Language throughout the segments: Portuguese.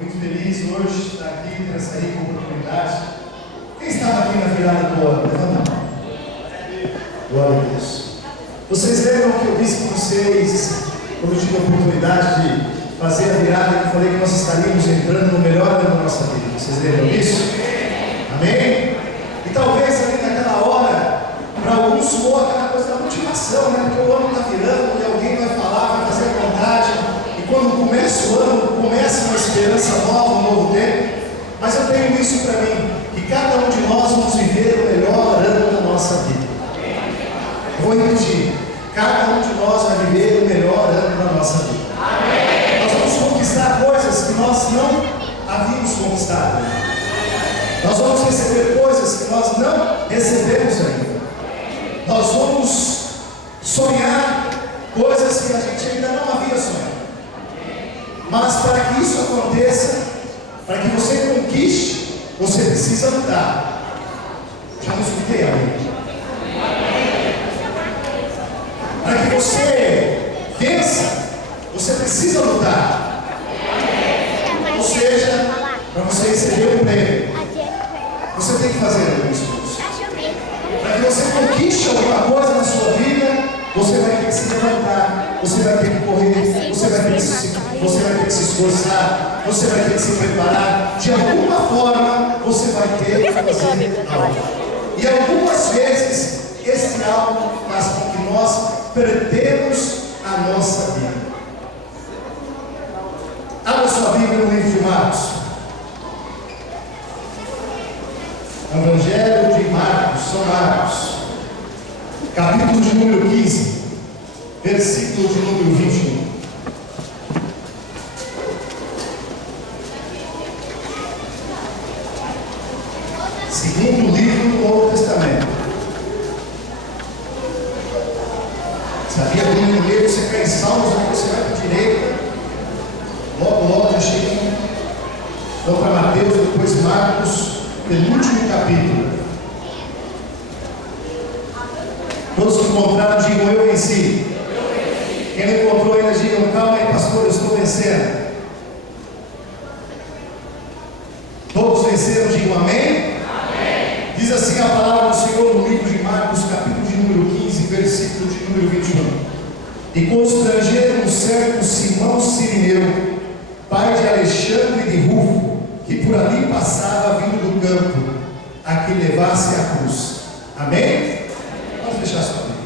Muito feliz hoje de estar aqui, ter essa rica oportunidade. Quem estava aqui na virada do ano? Levanta a mão. Glória a Deus. Vocês lembram que eu disse para vocês, quando eu tive a oportunidade de fazer a virada, que eu falei que nós estaríamos entrando no melhor ano da nossa vida? Vocês lembram disso? Amém? E talvez ali naquela hora, para alguns soou aquela coisa da motivação, né? Porque o ano está virando e alguém vai falar, vai fazer a vontade. E quando começa o ano, começa uma esperança nova, um novo tempo. Mas eu tenho isso para mim, que cada um de nós vamos viver o melhor ano da nossa vida. Eu vou repetir, cada um de nós vai viver o melhor ano da nossa vida. Nós vamos conquistar coisas que nós não havíamos conquistado. Nós vamos receber coisas que nós não recebemos ainda. Nós vamos sonhar coisas que a gente ainda não havia sonhado. Mas para que isso aconteça, para que você conquiste, você precisa lutar. Já não escutei, amém? Para que você vença, você precisa lutar. Ou seja, para você receber um prêmio, você tem que fazer algumas coisas. Para que você conquiste alguma coisa na sua vida, você vai ter que se levantar, você vai ter que correr, você vai ter que se esforçar, você vai ter que se preparar. De alguma forma, você vai ter que fazer algo. E algumas vezes, esse algo faz com que nós perdemos a nossa vida. Abra sua Bíblia no livro de Marcos. Evangelho de Marcos, São Marcos, capítulo de número 15, versículo de número 21. Segundo livro do Novo Testamento. Sabia que no primeiro você cai em Salmos, você vai para a direita, logo já chega. Então para Mateus, depois Marcos, penúltimo capítulo. Todos que encontraram, digam: eu venci. Quem não encontrou ainda, digam: calma aí, pastor, eu estou vencendo. Todos venceram, digam amém. Amém. Diz assim a palavra do Senhor no livro de Marcos, capítulo de número 15, versículo de número 21. E constrangeram um certo Simão Cirineu, pai de Alexandre e de Rufo, que por ali passava vindo do campo, a que levasse a cruz. Amém? Vamos fechar sua Bíblia.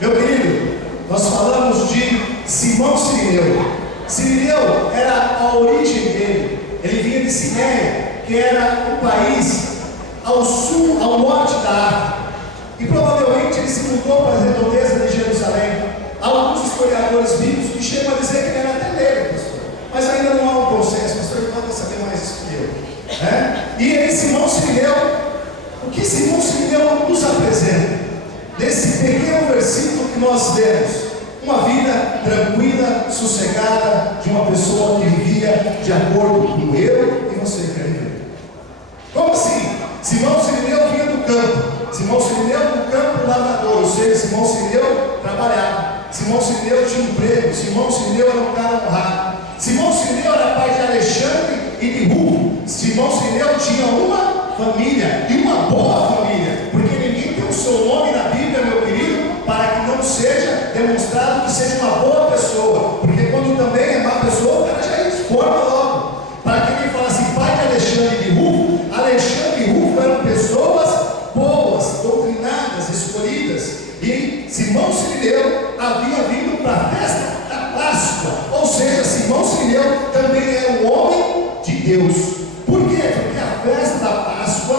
Meu querido, nós falamos de Simão Cirineu. Cirineu era a origem dele. Ele vinha de Cinéia, que era um país ao sul, ao norte da África. E provavelmente ele se mudou para as redondezas de Jerusalém. Há alguns historiadores bíblicos que chegam a dizer que ele era até negro, pastor. Mas ainda não há um consenso, pastor, ele pode saber mais isso que eu. E ele, Simão Cirineu, o que Simão Cirineu nos apresenta? Nesse pequeno versículo que nós lemos, uma vida tranquila, sossegada, de uma pessoa que vivia de acordo com eu e você quer viver. Como assim? Simão Cirineu vinha do campo. Simão Cirineu do campo lavrador, ou seja, Simão Cirineu trabalhava. Simão Cirineu tinha um emprego. Simão Cirineu era um cara honrado. Simão Cirineu era pai de Alexandre e de Rufo. Simão Cirineu tinha uma família, e uma boa família, porque ninguém tem o seu nome na Bíblia, meu querido, para que não seja demonstrado que seja uma boa pessoa, porque quando também é má pessoa, o cara já informa logo. Para que ninguém fala assim, pai de Alexandre e de Rufo, Alexandre e Rufo eram pessoas boas, doutrinadas, escolhidas, e Simão Cirineu havia vindo para a festa da Páscoa, ou seja, Simão Cirineu também era um homem de Deus. Por quê? Porque a festa da Páscoa,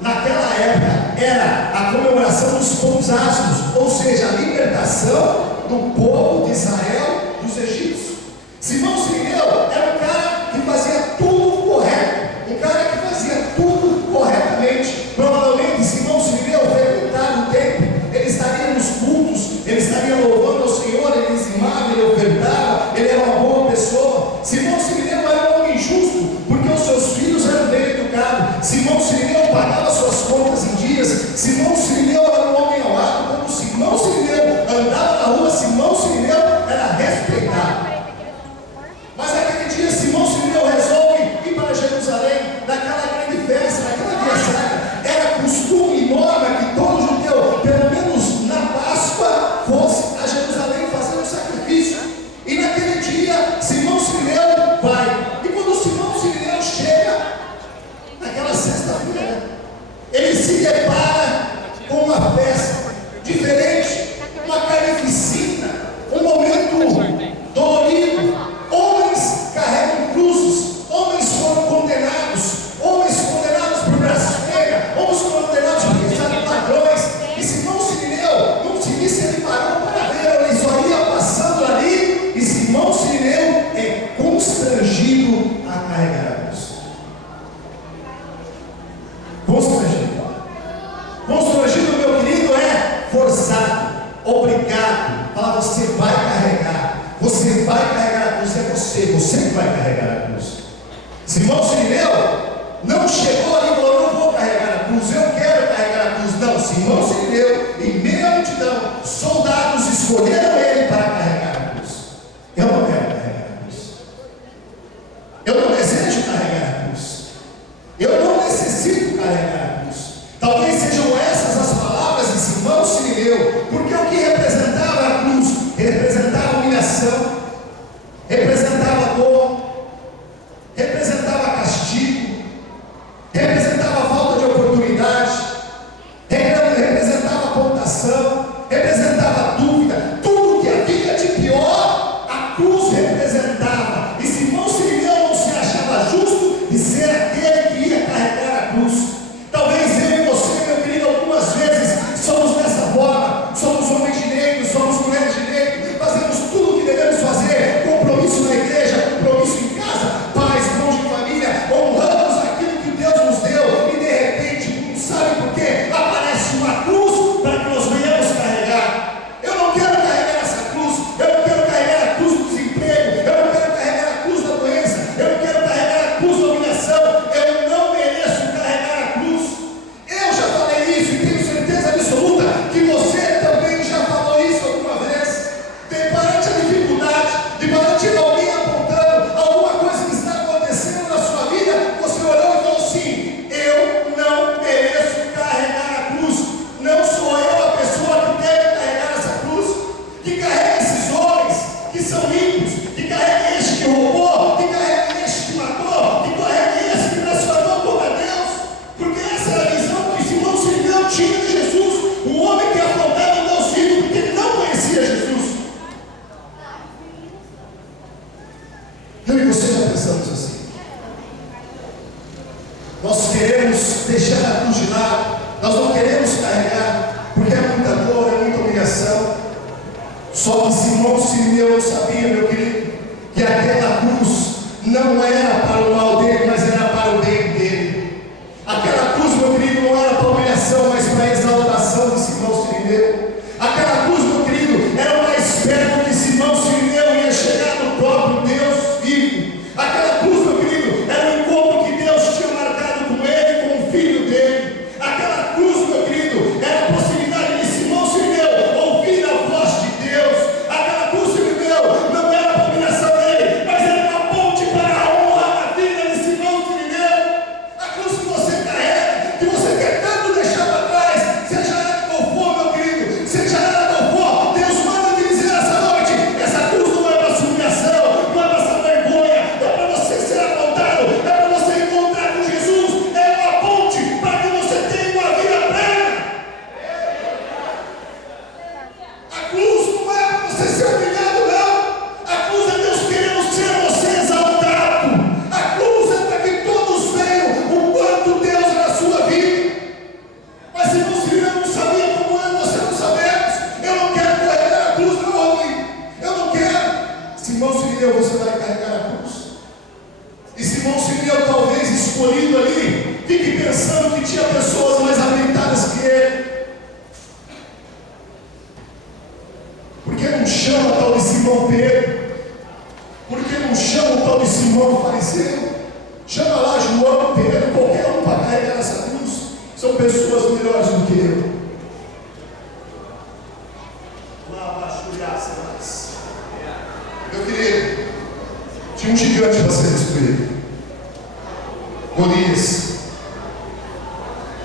naquela época, era a comemoração dos pães asmos, ou seja, a libertação do povo de Israel dos egípcios. Simão Cirineu era um cara que fazia tudo correto, um cara que fazia tudo corretamente. Provavelmente Simão Cirineu frequentava o templo, ele estaria nos cultos, ele estaria louvando ao Senhor, ele dizimava, ele ofertava, ele era uma boa pessoa. Simão Cirineu era um homem justo, porque os seus filhos eram bem educados. Simão Cirineu pagava suas contas em dias. Simão Cirineu era um homem honrado. Quando Simão Cirineu andava na rua, Simão Cirineu era respeitado. carregar a cruz. Simão Sirineu não chegou ali e falou: não vou carregar a cruz, eu quero carregar a cruz. Não, Simão Sirineu, em meio à multidão, soldados escolheram ele para carregar a cruz. Eu não quero carregar a cruz. Eu não desejo carregar a cruz. Eu não necessito carregar a cruz. Talvez sejam essas as palavras de Simão Sirineu, porque o que representava a cruz? Representava humilhação, representava dor, representava castigo, representava falta de oportunidade, representava apontação, representava dúvida. Tudo que havia de pior, a cruz representava. E Simão Sirineu não se achava justo de ser aquele que ia carregar a cruz. Talvez eu e você, meu querido, algumas vezes somos dessa forma. Somos homens de negro, somos mulheres de negro, fazemos tudo o que devemos fazer, compromisso na igreja, compromisso em casa, pais, irmãos de família, honramos aquilo que Deus nos deu, e de repente, não sabe por quê? Aparece uma cruz para que nós venhamos carregar. Eu não quero carregar essa cruz, eu não quero carregar a cruz do desemprego, eu não quero carregar a cruz da doença, eu não quero carregar a cruz da humilhação, eu não mereço carregar a cruz. Eu já falei isso e tenho certeza absoluta que você também já falou isso alguma vez. Perante a dificuldade, perante alguém apontando alguma coisa que está acontecendo na sua vida, você olhou e falou assim: eu não mereço carregar a cruz. Não sou eu a pessoa que deve carregar essa cruz. Que carregue esses homens que são limpos, que carregue este que roubou, que carregue este que matou, que carregue esse que transformou contra Deus. Porque essa era a visão que Simão Sirineu tinha de Jesus, um homem que afrontava o Deus vivo, porque ele não conhecia Jesus. Eu e você já pensamos assim. Nós queremos deixar a cruz de lado, nós não queremos carregar, porque é muita dor, é muita humilhação. Só que Simão Sirineu não sabia, meu querido, que aquela cruz não era para o mal dele, mas era para o bem dele. Aquela cruz, meu querido, não era para a humilhação, mas para a exaltação de Simão Sirineu. Aquela cruz, meu querido, era o mais perto que Simão Sirineu ia chegar no próprio Deus vivo. Aquela cruz, meu querido, era o encontro que Deus tinha marcado com ele, com o filho dele. Aquela cruz, meu querido, era a possibilidade de Simão Sirineu ouvir a voz de Deus. Aquela cruz, Sirineu, não era a humilhação dele, mas era uma ponte para a honra na vida de Simão Sirineu. A cruz que você carrega, que você quer tanto deixar para trás, seja ela qual for, meu querido, seja ela qual for, Deus manda te dizer essa noite: essa cruz não é para sua humilhação, não é para sua vergonha, é para você ser apontado, é para você encontrar com Jesus, é uma ponte para que você tenha uma vida plena. A cruz não é para você ser humilhado, não. A cruz é Deus querendo ser você exaltado. A cruz é para que todos vejam o quanto Deus é na sua vida. Mas se você não sabia como é, você não sabemos. Eu não quero carregar a cruz, não, homem. Eu não quero. Simão Sirineu, você vai carregar a cruz. E Simão Sirineu, talvez escolhido ali, fique pensando que tinha pessoas mais habilitadas que ele. Por que não chama o tal de Simão Pedro? Por que não chama o tal de Simão Fariseu? Chama lá João, Pedro, qualquer um para carregar essa cruz. São pessoas melhores do que eu. Lá abaixo, graças. Meu querido, tinha um gigante para ser destruído, Golias.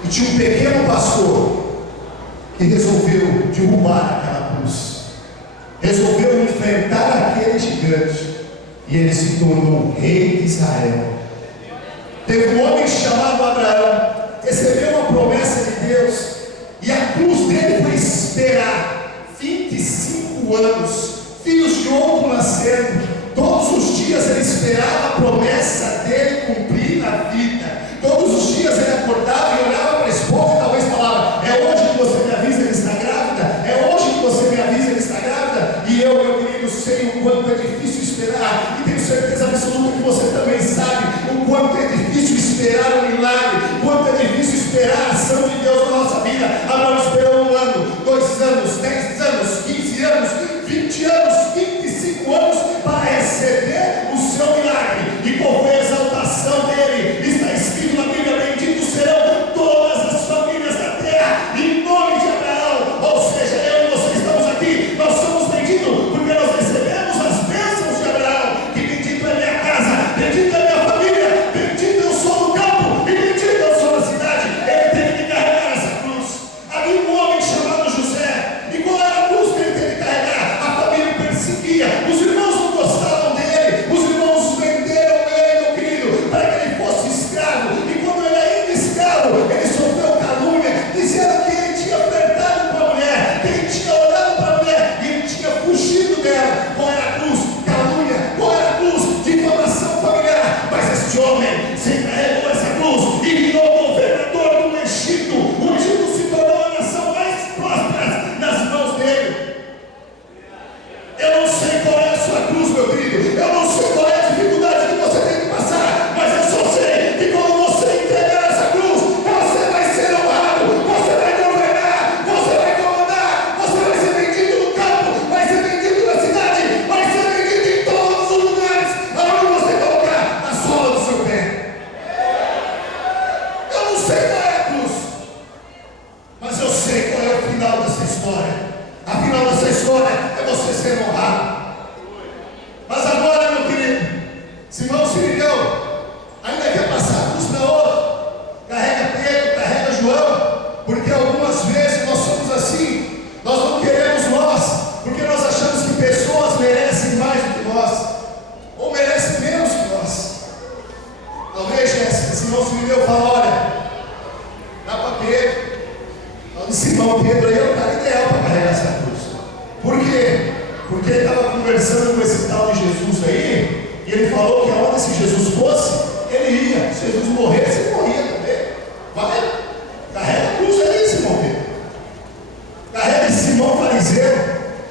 E tinha um pequeno pastor que resolveu derrubar aquela cruz, resolveu enfrentar aquele gigante, e ele se tornou rei de Israel. Teve um homem chamado Abraão, recebeu uma promessa de Deus, e a cruz dele foi esperar 25 anos, filhos de outro nascendo. Todos os dias ele esperava a promessa dele cumprir na vida. Todos os dias ele acordava e olhava para a esposa e talvez falava: é hoje que você me avisa que ele está grávida? É hoje que você me avisa que ele está grávida? E eu, meu querido, sei o quanto é difícil esperar, e tenho certeza absoluta que você também sabe o quanto é difícil esperar um milagre, o quanto é difícil esperar a ação de Deus na nossa vida. Abraão esperou 1 ano, 2 anos, 10 anos, 15 anos, 20 anos, 25 anos para receber o seu milagre. E qual foi a exaltação dele? Está escrito na Bíblia: benditos serão todas as famílias da terra, em nome de Abraão. Ou seja, eu e você estamos aqui, nós somos benditos porque nós recebemos as bênçãos de Abraão. Que bendito é minha casa, bendito é minha família, bendito eu sou no campo e bendito eu sou na cidade. Ele teve que carregar essa cruz. Havia um homem chamado José, e qual era a cruz que ele teve que carregar? A família o perseguia, os irmãos não gostavam dele, os irmãos venderam ele, meu querido, para que ele fosse escravo. E quando ele ainda escravo, ele sofreu calúnia, dizendo que ele tinha flertado com a mulher, que ele tinha olhado para a mulher e ele tinha fugido dela. Qual era a cruz? Calúnia. Qual era a cruz? Difamação familiar. Mas este homem se carregou essa cruz e virou governador do Egito. O Egito se tornou a nação mais próspera nas mãos dele. Eu não sei qual é a sua cruz, meu querido. Eu não sei qual é a dificuldade que você tem que passar, mas eu só sei que quando você entregar essa cruz, você vai ser honrado, você vai governar, você vai comandar, você vai ser vendido no campo, vai ser vendido na cidade, vai ser vendido em todos os lugares aonde você colocar a sola do seu pé. Eu não sei qual é a cruz, mas eu sei qual é o final dessa história. A final dessa história é você ser honrado. Mas agora, meu querido, Simão Sirineu ainda quer passar a cruz para outro. Carrega Pedro, carrega João, porque algumas vezes nós somos assim. Nós não queremos nós, porque nós achamos que pessoas merecem mais do que nós, ou merecem menos que nós. Talvez Simão Sirineu fala: olha, dá para Pedro. Simão Pedro aí é o cara ideal para carregar essa cruz. Por quê? Porque ele estava conversando com esse tal de Jesus aí, e ele falou que aonde esse Jesus fosse, ele ia. Se Jesus morresse, ele morria também. Vai, carrega a cruz aí, Simão Pedro. Carrega esse Simão fariseu,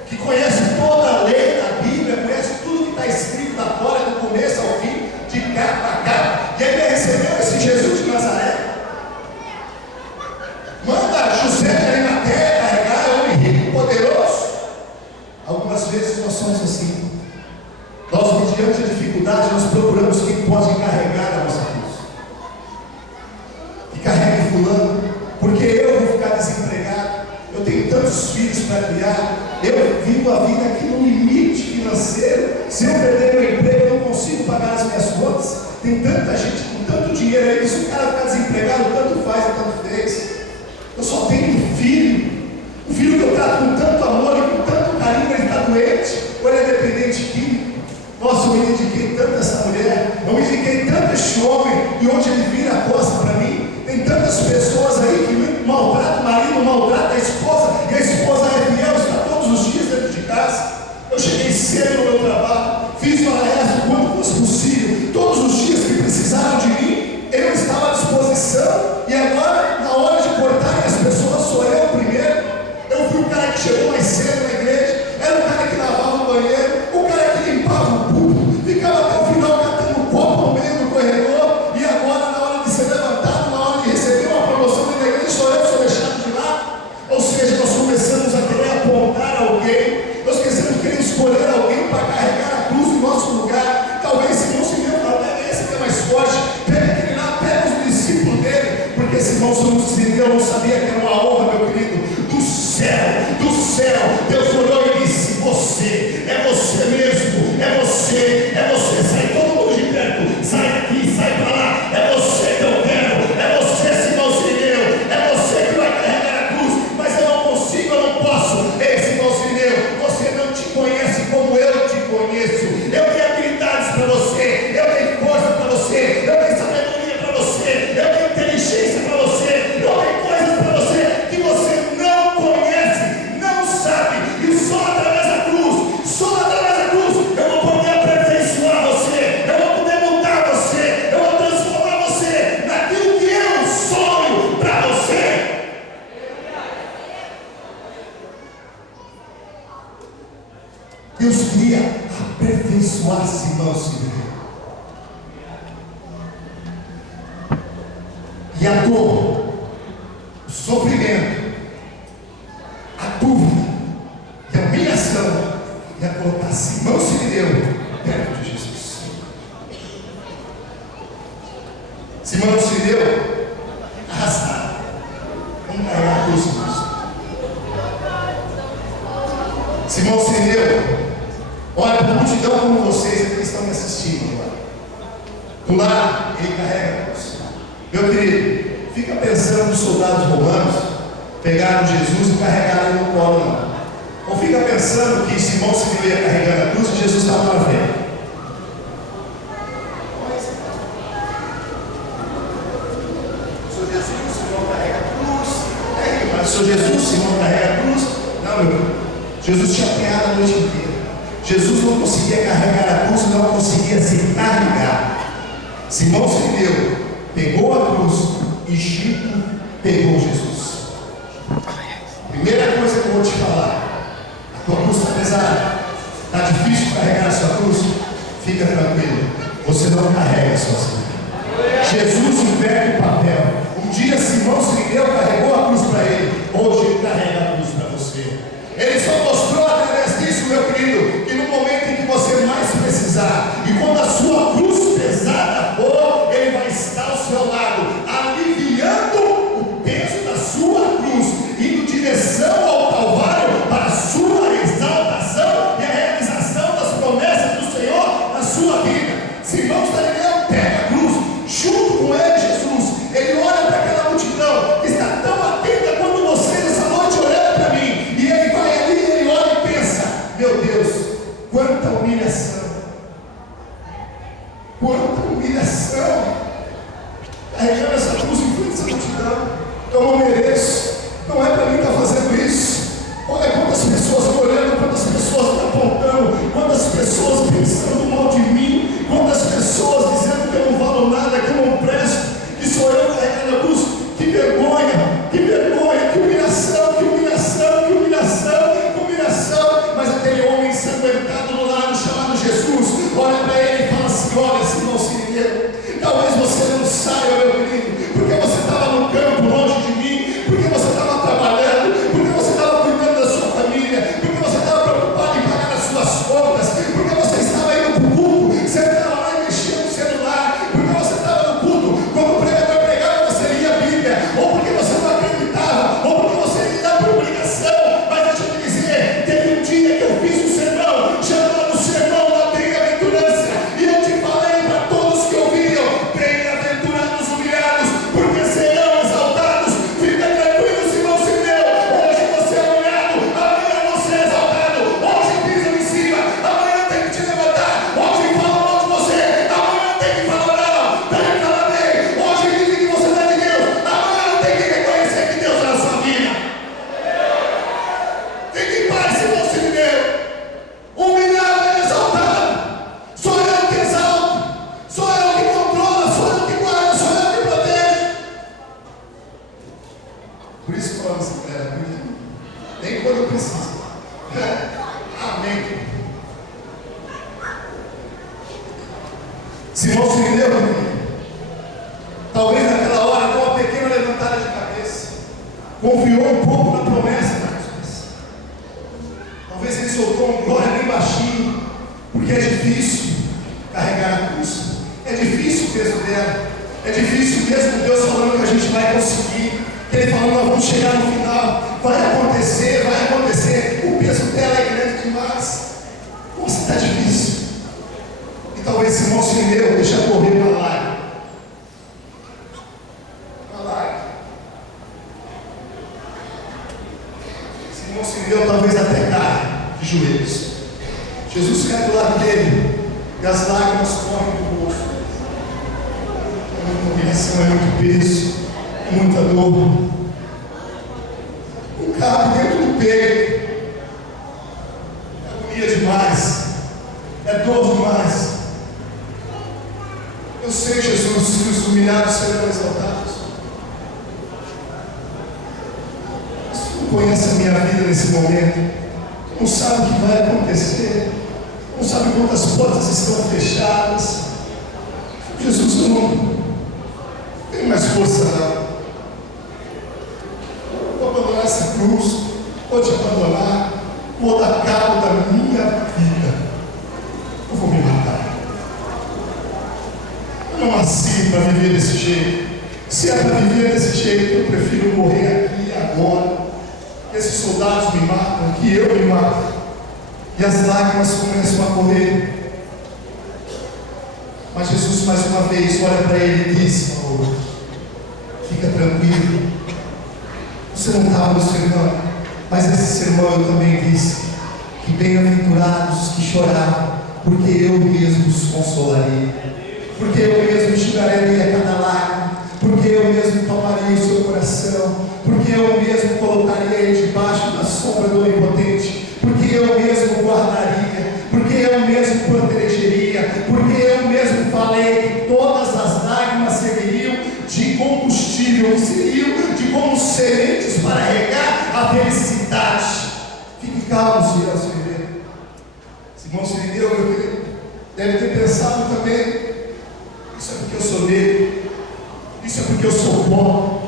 que conhece toda a lei da Bíblia, conhece tudo que está escrito da fora, do começo ao fim, de cá para cá, e ele recebeu esse Jesus de Nazaré. Manda José de Arimateia carregar, é homem rico, poderoso. Algumas vezes nós somos assim. Nós, mediante a dificuldade, nós procuramos quem pode carregar a nossa cruz. E carregue fulano, porque eu vou ficar desempregado, eu tenho tantos filhos para criar, eu vivo a vida aqui no limite financeiro. Se eu perder meu emprego, eu não consigo pagar as minhas contas. Tem tanta gente com tanto dinheiro aí, que se o cara ficar desempregado, tanto faz e tanto fez. Eu só tenho um filho que eu trato com tanto amor e com tanto carinho. Ele está doente, ou ele é dependente químico. Nossa, eu me dediquei tanto a essa mulher, eu me dediquei tanto a este homem, e hoje ele vira a costa para mim. Tem tantas pessoas aí que maltratam o marido, maltratam a esposa, e a esposa é fiel, está todos os dias dentro de casa. Eu cheguei cedo no meu trabalho, fiz hora extra quando fosse possível, todos os dias que precisaram de mim, eu estava à disposição. E agora, na hora de cortar as pessoas, sou eu primeiro. Eu fui o cara que chegou mais cedo na igreja, era o cara que lavava o banheiro, o cara que limpava o púlpito, ficava até o final catando um copo no meio do corredor. E agora, na hora de ser levantado, na hora de receber uma promoção da igreja, sou deixado de lado. Ou seja, nós começamos a querer apontar alguém, nós querer escolher alguém para carregar a cruz em nosso lugar. Talvez se não se viu, pega esse que é mais forte, pega aquele lá, pega os discípulos dele, porque esse irmão Sirineu não sabia que era uma honra, meu querido. Do céu, Deus olhou e disse: você mesmo, é você, sai todo mundo de perto, sai daqui, sai para lá, é você que eu quero, é você, Simão Sirineu, é você que vai carregar a cruz. Mas eu não consigo, eu não posso. Ei, Simão Sirineu, você não te conhece como eu te conheço. Eu tenho habilidades para você, eu tenho força para você, eu tenho sabedoria para você, eu tenho inteligência para você, eu tenho coisas para você que você não conhece, não sabe. E só através da cruz, eu vou poder aperfeiçoar você, eu vou poder mudar você, eu vou transformar você naquilo que eu sonho para você. Deus queria aperfeiçoar Simão Sirineu. E a dor, o sofrimento, a dúvida e a humilhação ia colocar Simão Sirineu perto de Jesus. Simão Sirineu, arrastado. Vamos carregar a cruz, irmãos. Simão Sirineu, olha para a multidão como vocês que estão me assistindo agora. Do lado, ele carrega a cruz. Meu querido, fica pensando nos soldados romanos pegaram Jesus e carregaram ele no colo, não. Ou fica pensando que Simão Sirineu ia carregando a cruz e Jesus estava na frente. Sou Jesus, Simão carrega a cruz. Não, meu irmão. Jesus tinha apanhado a noite inteira. Jesus não conseguia carregar a cruz, não conseguia se carregar. Simão Sirineu pegou a cruz e Chico pegou Jesus. Primeira coisa que eu vou te falar: a tua cruz está pesada, está difícil carregar a sua cruz. Fica tranquilo, você não carrega sozinho. Jesus inverte o papel. Um dia Simão Sirineu carregou a cruz para ele, hoje ele carrega a cruz para você. Ele só mostrou através disso, meu querido, que no momento em que você mais precisar, e quando a sua cruz pesada for, ele vai estar ao seu lado, aliviando o peso da sua cruz, indo em direção ao Calvário para a sua exaltação e a realização das promessas do Senhor na sua vida. Simão Sirineu pega a cruz, junto com ele Jesus. Ele olha para aquela multidão que está tão atenta quanto vocês essa noite olhando para mim, e ele vai ali, ele olha e pensa: meu Deus, quanta humilhação, quanta humilhação, carregando essa cruz em frente dessa multidão. Eu não mereço, não é para mim estar fazendo isso. Olha quantas pessoas me olhando, quantas pessoas me apontando, quantas pessoas pensando mal de mim, quantas pessoas dizendo que eu não valo nada, que eu não presto, que sou eu carregando a cruz. Que vergonha, que vergonha, que humilhação, que humilhação, que humilhação, que humilhação. Mas aquele homem ensanguentado do lado, chamado Jesus, olha para ele e fala assim: olha, Simão Sirineu, talvez você não saiba, meu querido, porque você estava no campo longe de mim, porque você estava trabalhando, porque você estava cuidando da sua família, porque você estava preocupado em pagar as suas contas, porque você estava indo para o culto, você estava lá e mexendo no celular, porque você estava no culto, quando o pregador pregava, você lia a Bíblia, ou porque você não acreditava, ou porque você ia dar por obrigação. Mas deixa eu te dizer, teve um dia que eu fiz um sermão, chamado Sermão da Bem-aventurança, e eu te falei para todos que ouviram: bem-aventurados humilhados, porque serão exaltados. Fica tranquilo, Simão Sirineu, hoje você é humilhado, amanhã você é exaltado. Hoje pisam em cima, amanhã tem que te levantar. Hoje falam mal de você, amanhã tem que falar não, tem que falar bem. Hoje dizem que você não é de Deus, amanhã tem que reconhecer que Deus é na sua vida. Fique em paz, Simão Sirineu. Humilhado é exaltado. Sou eu que exalto, sou eu que controla, sou eu que guarda, sou eu que protege. Por isso que falamos assim, galera, nem quando eu preciso. Amém. Simão Sirineu, talvez naquela hora deu uma pequena levantada de cabeça, confiou um pouco na promessa da cruz. Talvez ele soltou um glória bem baixinho, porque é difícil carregar a cruz, é difícil o peso dela, é difícil mesmo Deus falando que a gente vai conseguir, que Ele falando: nós vamos chegar no final, vai acontecer, o peso dela é grande demais. Nossa, está difícil. E talvez Simão Sirineu deixa correr para lá. Simão Sirineu talvez até caia de joelhos. Jesus cai do lado dele e as lágrimas correm do rosto. É muita humilhação, é muito peso, é muita dor. Um cabo dentro do peito. É agonia demais. É dor demais. Eu sei, Jesus, que os humilhados serão exaltados. Mas tu não conhece a minha vida nesse momento. Tu não sabe o que vai acontecer. Tu não sabe quantas portas estão fechadas. Jesus, eu não tenho mais força, não. Vou abandonar essa cruz. Vou te abandonar. Vou dar cabo da minha vida. Eu vou me matar. Eu não nasci para viver desse jeito. Se é para viver desse jeito, eu prefiro morrer aqui e agora. Que esses soldados me matam, que eu me mato. E as lágrimas começam a correr. Mas Jesus mais uma vez olha para ele e diz: Paulo, fica tranquilo. Você não estava no sermão, mas nesse sermão eu também disse que bem-aventurados que choraram, porque eu mesmo os consolarei, porque eu mesmo enxugarei a cada lágrima, porque eu mesmo tomaria o seu coração, porque eu mesmo colocaria ele debaixo da sombra do Onipotente, porque eu mesmo guardaria, porque eu mesmo protegeria, porque eu mesmo falei que todas as lágrimas serviriam de combustível, seriam de como sementes para regar a felicidade. Fique calmo, Simão Sirineu. Simão Sirineu, meu querido, deve ter pensado também: isso é porque eu sou negro, isso é porque eu sou pobre,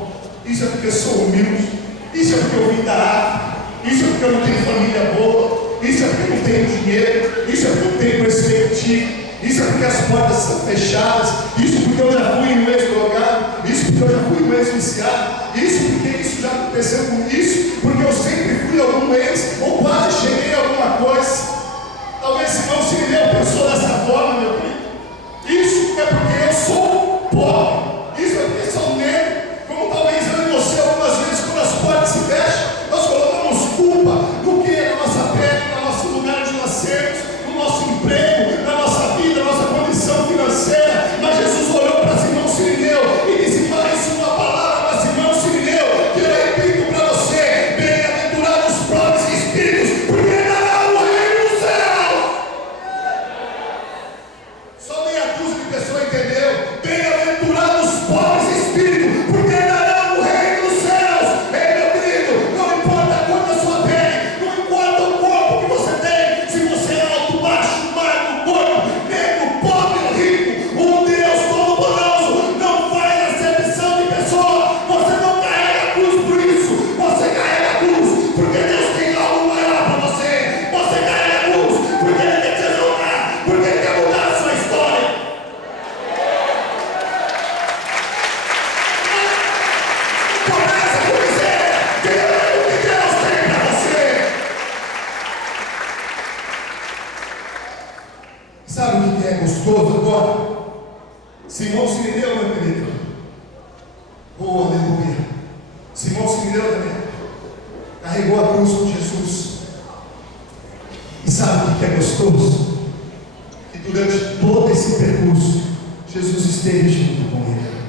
isso é porque eu sou humilde, isso é porque eu vim da África, isso é porque eu não tenho família boa, isso é porque eu não tenho dinheiro, isso é porque eu não tenho perspectiva, isso é porque as portas são fechadas, isso porque eu já fui um ex-drogado, isso porque eu já fui um ex-viciado, isso porque isso já aconteceu com isso, porque eu sempre fui algum ex, ou quase cheguei a alguma coisa. Talvez Simão Sirineu pensou dessa forma, meu querido. Isso é porque eu sou pobre, isso é porque sou negro. Como talvez eu e você, algumas vezes, quando as portas se fecham, nós colocamos culpa do que na nossa pele, no nosso lugar de nascermos, no nosso emprego, na nossa vida, na nossa condição financeira. Mas Jesus olhou para Simão Sirineu e disse mais uma palavra para Simão Sirineu, que eu repito para você: bem-aventurados os pobres de espíritos, porque dará o reino dos céus. Só meia dúzia de pessoas entendeu. Bem-aventurados os pobres de espírito, porque darão o reino dos céus. Ei, meu querido, não importa a cor da sua pele, não importa o corpo que você tem, se você é alto, baixo, magro, gordo, negro, pobre ou rico, o Deus Todo-Poderoso não faz acepção de pessoa. Você não carrega a cruz por isso, você carrega a cruz porque Deus tem algo maior para você. Você carrega a cruz porque Ele quer te ajudar, porque Ele quer mudar a sua história. Não começa por dizer que o que Deus tem para você. Sabe o que é gostoso agora? Simão Sirineu, meu querido. Oh, aleluia. Simão Sirineu também carregou a cruz com Jesus. E sabe o que é gostoso? Que durante todo esse percurso, Jesus esteve junto com ele.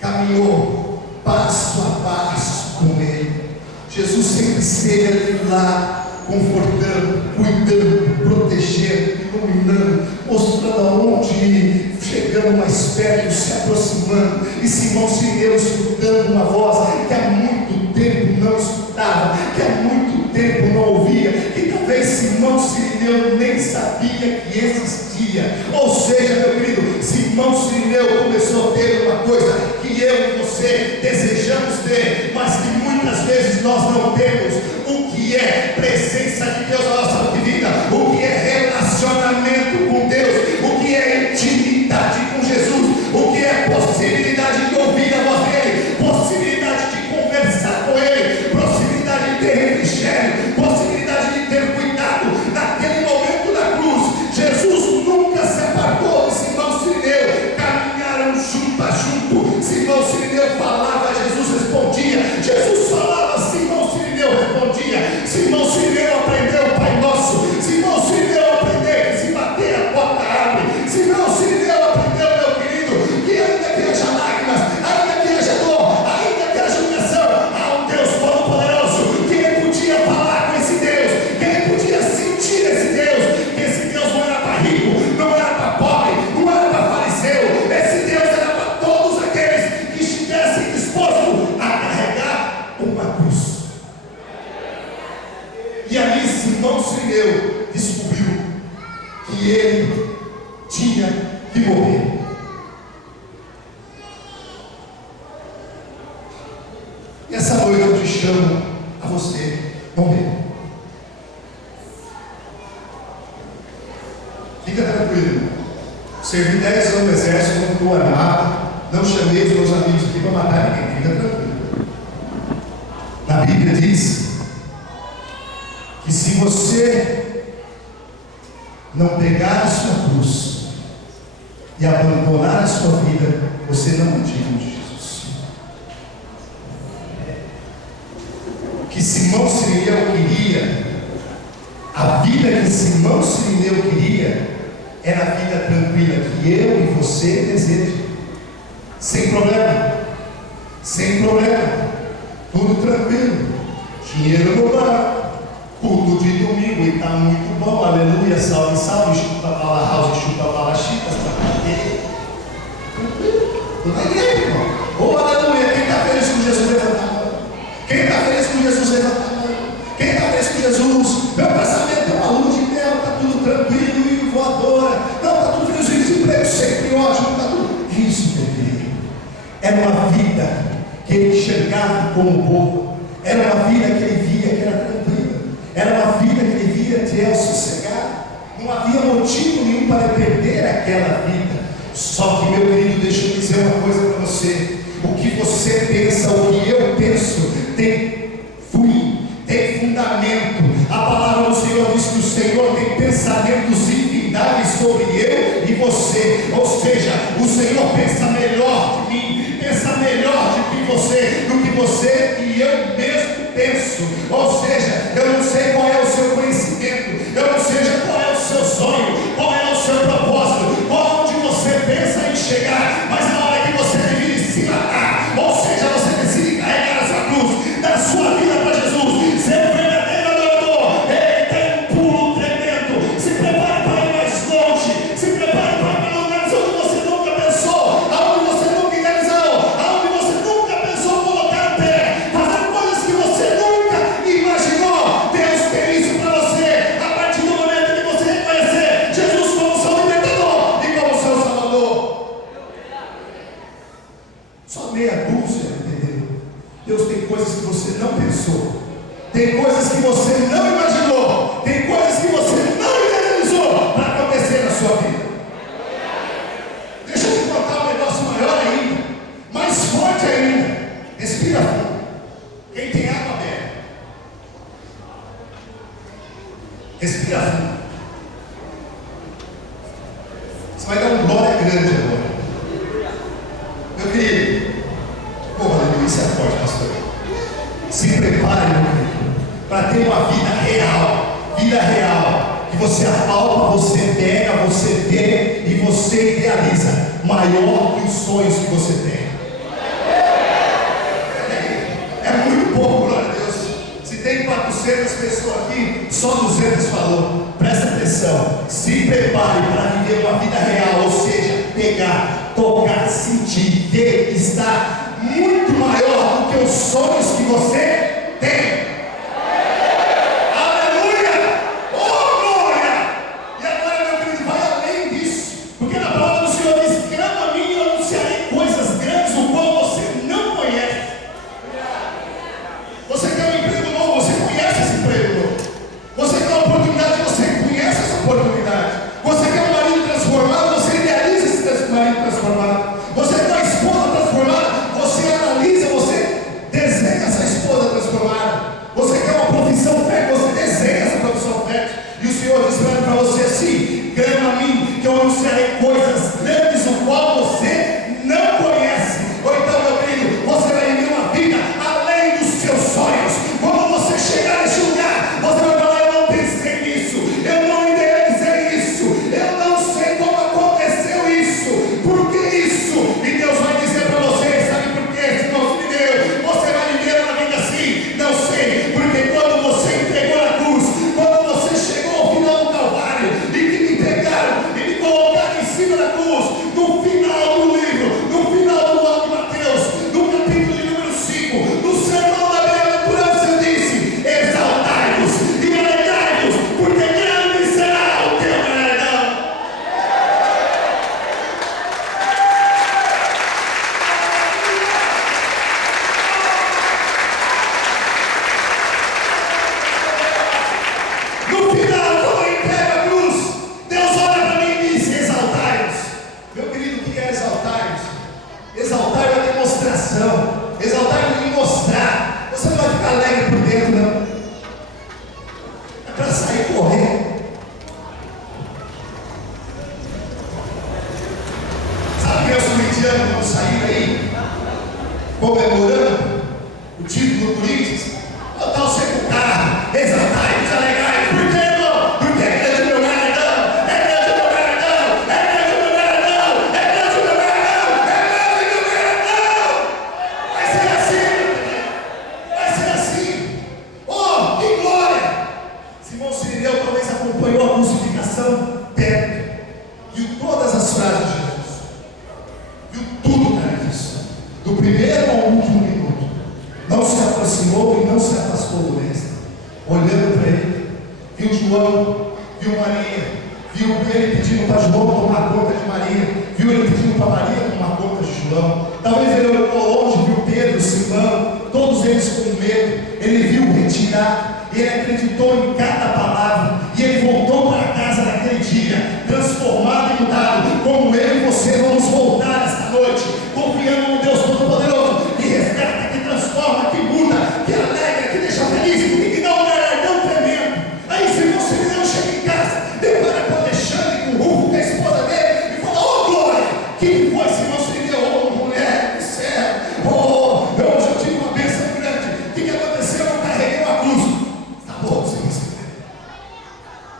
Caminhou passo a passo com ele. Jesus sempre esteve ali lá, confortando, cuidando, protegendo, iluminando, mostrando aonde ir, chegando mais perto, se aproximando. E Simão Sirineu escutando uma voz que há muito tempo não escutava, que há muito tempo não ouvia, que talvez Simão Sirineu nem sabia que existia. Ou seja, meu querido, Simão Sirineu começou a ter uma coisa que eu e você desejamos ter, mas que muitas vezes nós não temos: o que é presença de Deus na nossa vida, o que é relacionamento com Deus, o que é intimidade com Jesus, o que é possibilidade de ouvir a voz dele, possibilidade de conversar com ele, possibilidade de ter refrigério, possibilidade de ter cuidado. Naquele momento da cruz, Jesus nunca se apartou de Simão Sirineu, caminharam junto a junto. Simão Sirineu falava, Jesus respondia, Jesus falava, Simão Sirineu respondia. Simão Sirineu aprendeu o Pai Nosso, Simão Sirineu aprendeu que se bater a porta abre, Simão Sirineu aprendeu, meu querido, que ainda que haja lágrimas, ainda que haja dor, ainda que haja humilhação, há um Deus Todo-Poderoso, que ele podia falar com esse Deus, que ele podia sentir esse Deus, que esse Deus não era para rico, não era para pobre, não era para fariseu, esse Deus era para todos aqueles que estivessem dispostos a carregar uma cruz. E ali Simão Sirineu descobriu que ele tinha que morrer. E essa noite eu te chamo a você morrer. Fica tranquilo, você servi 10 anos no exército, não estou armado, não chamei os meus amigos aqui para matar ninguém, fica tranquilo. Na Bíblia diz que se você não pegar a sua cruz e abandonar a sua vida, você não é digno de Jesus. Que Simão Sirineu queria, a vida que Simão Sirineu queria, era a vida tranquila que eu e você desejam, sem problema, tudo tranquilo, dinheiro no banco, culto de domingo e está muito bom, aleluia, salve, salve, chuta bala house, chuta bala chita, tranquilo, tudo na igreja, irmão. Oh, aleluia, quem está feliz com Jesus, levanta a mão. Quem está feliz com Jesus, levanta a mão. Quem está feliz com Jesus, meu casamento é uma lua de mel, está tudo tranquilo e voadora, não, está tudo feliz, desemprego sempre ótimo, está tudo. Isso, meu querido, era uma vida que ele enxergava como boa, era uma vida que ele via que era tranquila, era uma vida que ele via ter sossegado, não havia motivo nenhum para perder aquela vida. Só que, meu querido, deixa eu dizer uma coisa para você: o que você pensa, o que eu penso, tem fundamento. A palavra do Senhor diz que o Senhor tem pensamentos infindáveis sobre eu e você, ou seja, o Senhor pensa melhor de mim, pensa melhor do que você e eu mesmo penso. Ou seja, eu não sei qual é o seu conhecimento, eu não sei qual é o seu sonho, qual é o seu propósito, qual onde você pensa em chegar, mas na hora que você decide se matar, ou seja, você decide carregar essa cruz da sua vida para Jesus, ser um verdadeiro adorador, ele tem um pulo tremendo. Se prepare para ir mais longe, se prepare para ir para lugares onde você nunca pensou, aonde você nunca idealizou, aonde você nunca pensou colocar o pé, fazer coisas que você nunca imaginou. Deus tem isso para você a partir do momento que você reconhecer Jesus como seu libertador e como seu salvador. Só meia dúzia, entendeu? Deus tem coisas que você não pensou, tem coisas que você não imaginou, tem coisas que você não idealizou para acontecer na sua vida. Deixa eu te contar um negócio maior ainda, mais forte ainda. Respira fundo. Quem tem água, bebe. Respira fundo. Você vai dar um glória grande agora. Meu querido, aleluia, isso é forte, pastor. Se prepare, meu querido, para ter uma vida real, que você apalpa, você pega, você vê e você idealiza, maior que os sonhos que você tem. É muito pouco, glória a Deus. Se tem 400 pessoas aqui, só 200 falou. Presta atenção, se prepare para viver uma vida real, ou seja, pegar, tocar, sentir, ver, estar muito maior do que os sonhos que você tem. Aleluia! Oh, glória! E agora, meu querido, vai além disso, porque na palavra do Senhor diz: clama a mim e eu anunciarei coisas grandes do qual você não conhece. Você quer um emprego novo, você conhece esse emprego novo. Você quer uma oportunidade, você conhece essa oportunidade. Você quer um marido transformado, você idealiza esse marido transformado. Você quer uma esposa transformada, você analisa, você desenha essa esposa transformada. Exaltar é uma demonstração. Exaltar é me mostrar. Você não vai ficar alegre por dentro, não. É para sair correndo. Sabe que os corintianos vão sair aí comemorando o título do Corinthians? Botar o seu carro, exaltar e desalegrar. Por que, irmão? Porque é grande o meu galardão. É grande o meu galardão. É grande o meu galardão. É grande o meu galardão. É grande o meu galardão. Vai ser assim. Vai ser assim. Oh, que glória! Simão Sirineu talvez acompanhou a crucificação perto. Viu todas as frases de Jesus. Viu tudo, cara, disso. Do primeiro ao último minuto. Não se aproximou e não se afastou do mestre. Olhando para ele, viu João, viu Maria, viu ele pedindo para João tomar conta de Maria, viu ele pedindo para Maria tomar conta de João. Talvez ele olhou longe, viu Pedro, Simão, todos eles com medo. Ele viu retirar, ele acreditou em cada palavra, e ele voltou para casa naquele dia, transformado e mudado, como eu e você vamos voltar esta noite, confiando no Deus Todo-Poderoso, que resgata, que transforma, que muda, que alegra, que deixa feliz e que dá um galardão tremendo. Aí Simão Sirineu chega em casa, depara com Alexandre, com o Rufo, com a esposa dele, e fala: oh glória, quem foi Simão Sirineu? Oh mulher do céu, oh, hoje eu tive uma bênção grande. O que aconteceu? Eu carreguei uma cruz. Tá bom, Simão Sirineu.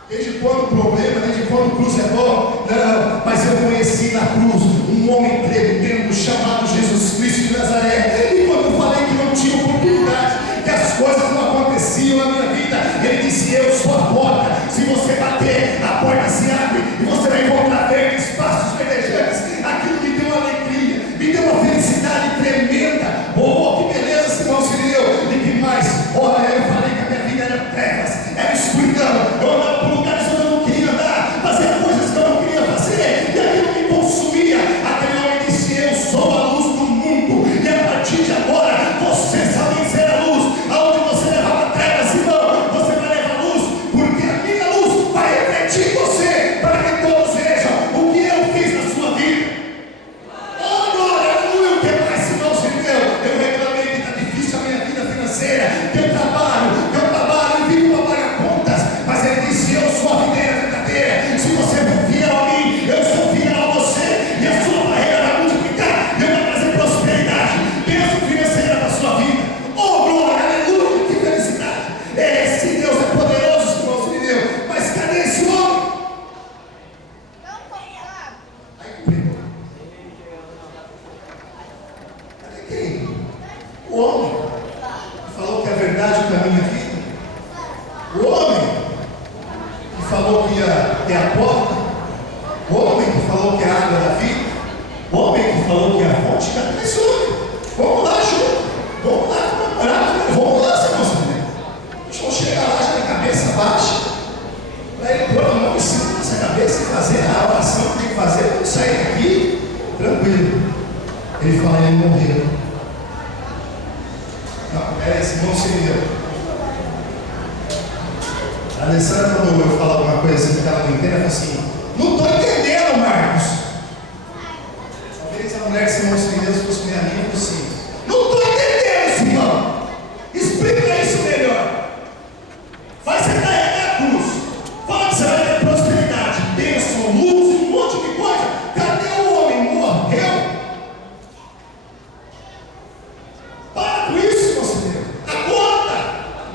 Desde quando o problema, desde quando cruz é bom? Não, mas eu conheci na cruz um homem tremendo chamado Jesus Cristo de Nazaré. E quando eu falei que não tinha oportunidade, que as coisas não aconteciam na minha vida, ele disse: eu sou a porta. Se você bater, a porta se abre e você vai encontrar verdes, pastos verdejantes. Aquilo me deu alegria, me deu uma felicidade tremenda. Oh, que beleza, Simão Sirineu. E que mais? Olha, eu falei que a minha vida era trevas, era escuridão. Eu andava por lugares onde eu não queria andar, fazia coisas que eu não queria fazer, e aquilo me consumia. Aquele homem disse: eu sou a luz do mundo, e a partir de agora você sabe ser a luz. Aonde você levava trevas, irmão, você vai levar luz, porque a minha luz vai refletir você, para que todos vejam o que eu fiz na sua vida. Oh glória, aleluia. O que mais, Simão Sirineu? Eu reclamei que está difícil a minha vida financeira, que eu trabalho e vivo para pagar contas, mas ele disse: eu sou a videira verdadeira. Se você for fiel a mim, eu sou fiel a você, e a sua barreira vai multiplicar, e eu vou trazer prosperidade, bênção financeira para a sua vida. Oh glória, aleluia, que felicidade. Esse Deus é poderoso, Simão Sirineu. Mas cadê esse homem? Aí pegou. Cadê quem? O homem que falou que a verdade para a minha vida. O homem que falou que ia ter a porta. O homem que falou que é a água da vida. O homem que falou que é a fonte. Cadê esse homem? Vamos lá, junto. Vamos lá comemorar. Vamos lá, Simão Sirineu. Vamos chegar lá já de cabeça baixa, para ele pôr a mão em cima da nossa cabeça e fazer a oração que tem que fazer. Vamos sair daqui tranquilo. Ele fala: ele morreu. Não, peraí, Simão Sirineu. A Alessandra, quando eu falo alguma coisa assim que ela não entende, ela fala assim: não estou entendendo, Marcos. Talvez a mulher que Simão Sirineu, se fosse minha amiga, fosse assim: não estou entendendo, Simão. Explica isso melhor. Vai você carregar a cruz. Fala que você vai ter prosperidade, bênção, luz, um monte de coisa. Cadê o homem? Morreu? Para com isso, Simão Sirineu. Acorda.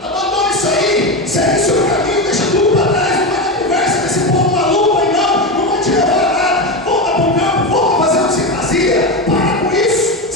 Abandona isso aí. Segue o seu caminho, deixa tudo para trás. Não vai ter conversa desse povo maluco aí, não. Não vai te levar a nada. Volta para o campo, volta a fazer o que você fazia. Para com isso.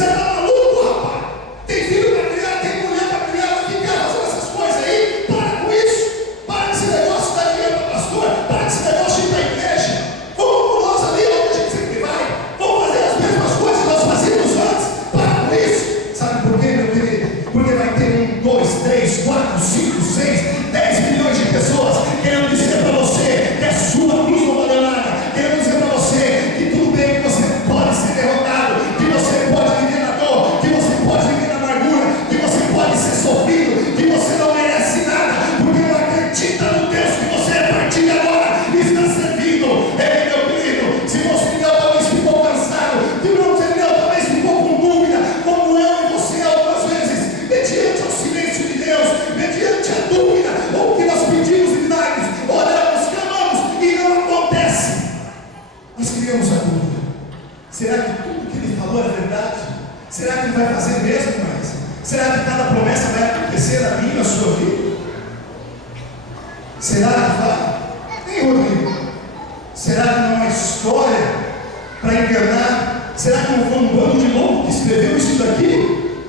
Será que tudo que ele falou é verdade? Será que ele vai fazer mesmo, mas? Será que cada promessa vai acontecer na minha, na sua vida? Será que vai? Nem Rodrigo. Será que não é uma história para enganar? Será que não foi um bando de louco que escreveu isso daqui?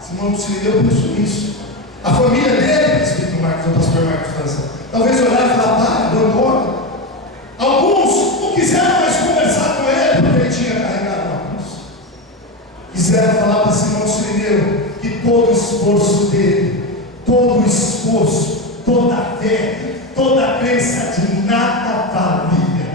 Simão se deu por isso. A família dele, explica o pastor Marcos França, talvez olhar e falar, para, abandona. Alguns não quiseram mais conversar com ele, porque ele tinha carregado uma cruz. Quiseram falar para Simão Sirineu que todo o esforço dele, todo o esforço, toda a fé, toda a crença de nada valia.